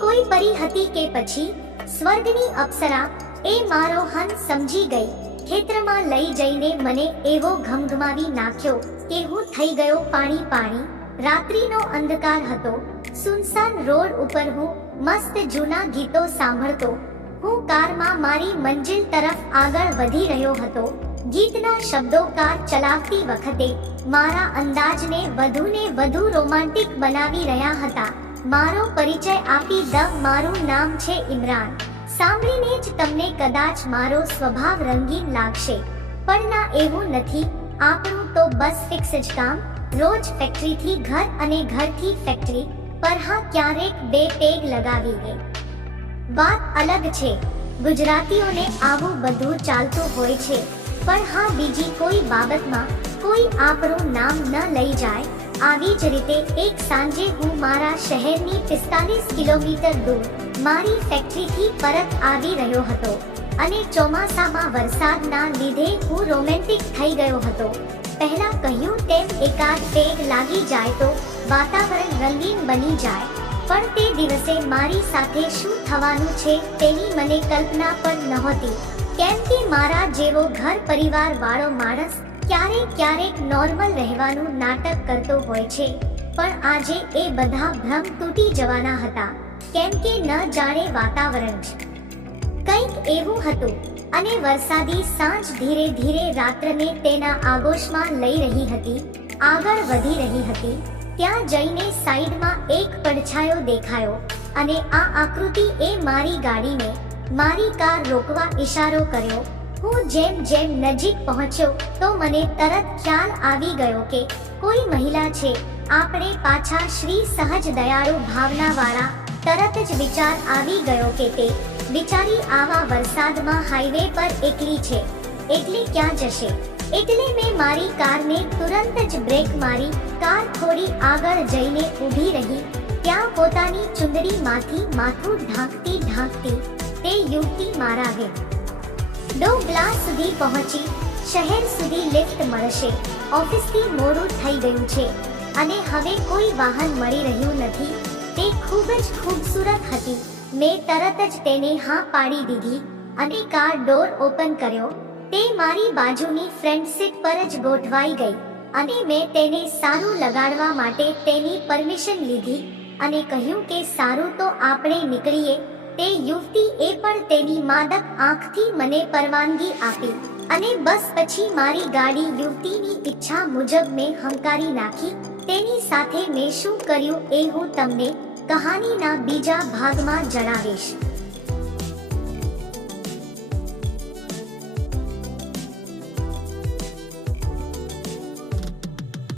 કોઈ પરી હતી કે પછી સ્વર્ગની અપ્સરા, એ મારો હંસ સમજી ગઈ. ખેતરમાં લઈ જઈને મને એવો ઘમઘમાવી નાખ્યો કે હું થઈ ગયો પાણી. રાત્રિનો અંધકાર હતો. સુનસાન રોડ ઉપર હું મસ્ત જૂના ગીતો સાંભળતો. હું કારમાં મારી મંજિલ તરફ આગળ વધી રહ્યો હતો. ગીતના શબ્દો કાર ચલાવતી વખતે મારા અંદાજને વધુને વધુ રોમાંટિક બનાવી રહ્યા હતા. મારો પરિચય આપી દઉં. મારું નામ છે ઇમરાન. સાંભળીને જ તમને કદાચ મારો સ્વભાવ રંગીન લાગશે, પણ ના, એવું નથી. આપણું તો બસ ફિક્સ જ કામ, રોજ ફેક્ટરીથી ઘર અને ઘરથી ફેક્ટરી. પર હા, ક્યારેક બે પેગ લગાવીને વાત અલગ છે. ગુજરાતીઓને આવું બધું ચાલતું હોય છે. પણ હા, બીજી કોઈ બાબતમાં કોઈ આપણું નામ ન લઈ જાય. આવી જ રીતે એક સાંજે હું મારા શહેરની 45 કિલોમીટર દૂર મારી ફેક્ટરીથી પરત આવી રહ્યો હતો અને ચોમાસામાં વરસાદના લીધે હું રોમેન્ટિક થઈ ગયો હતો. પહેલા કહ્યું તેમ એકાદ પેગ લાગી જાય તો વાતાવરણ રંગીન બની જાય. પણ તે દિવસે મારી સાથે શું થવાનું છે તેની મને કલ્પના પણ નહોતી, કેમ કે મારા જેવો ઘર પરિવાર વાળો માણસ ક્યારેક નોર્મલ રહેવાનું નાટક કરતો હોય છે. પણ આજે એ બધા ભ્રમ તૂટી જવાના હતા, કેમ કે ન જાણે વાતાવરણ જ કંઈક એવું હતું. અને વરસાદી સાંજ ધીરે ધીરે રાત્રને તેના આગોશમાં લઈ રહી હતી, આગળ વધી રહી હતી. ત્યાં જઈને સાઈડમાં એક પડછાયો દેખાયો અને આ આકૃતિ એ મારી ગાડીને, મારી કાર રોકવા ઈશારો કર્યો. હું જેમ નજીક પહોંચ્યો તો મને તરત ખ્યાલ આવી ગયો કે કોઈ મહિલા છે. આપણે પાછા શ્રી સહજ દયાળુ ભાવનાવાળા. તરત જ વિચાર આવી ગયો કે તે બિચારી આવા વરસાદમાં હાઈવે પર એકલી છે, એટલે ક્યાં જશે. એટલે મેં મારી કારને તુરંત જ બ્રેક મારી. કાર થોડી આગળ જઈને ઊભી રહી. ત્યાં પોતાની ચુંદડીમાંથી માથું ઢાંકતી તે યુવતી મારા વિન્ડો ગ્લાસ સુધી પહોંચી. શહેર સુધી લિફ્ટ મળશે, ઓફિસથી મોડું થઈ ગયું છે અને હવે કોઈ વાહન મળી રહ્યું નથી. તે ખૂબ જ ખૂબસૂરત હતી. મેં તરત જ તેને હા પાડી દીધી અને કાર ડોર ઓપન કર્યો. તે મારી બાજુની ફ્રન્ટ સીટ પર જ ગોઠવાઈ ગઈ અને મેં તેને સારું લગાડવા માટે તેની પરમિશન લીધી અને કહ્યું કે સારું, તો આપણે નીકળીએ. તે યુવતી એ પણ તેની માદક આંખથી મને પરવાનગી આપી અને બસ પછી મારી ગાડી યુવતીની ઈચ્છા મુજબ મેં હંકારી નાખી. તેની સાથે મેં શું કર્યું એ હું તમને કહાનીના બીજા ભાગમાં જણાવીશ.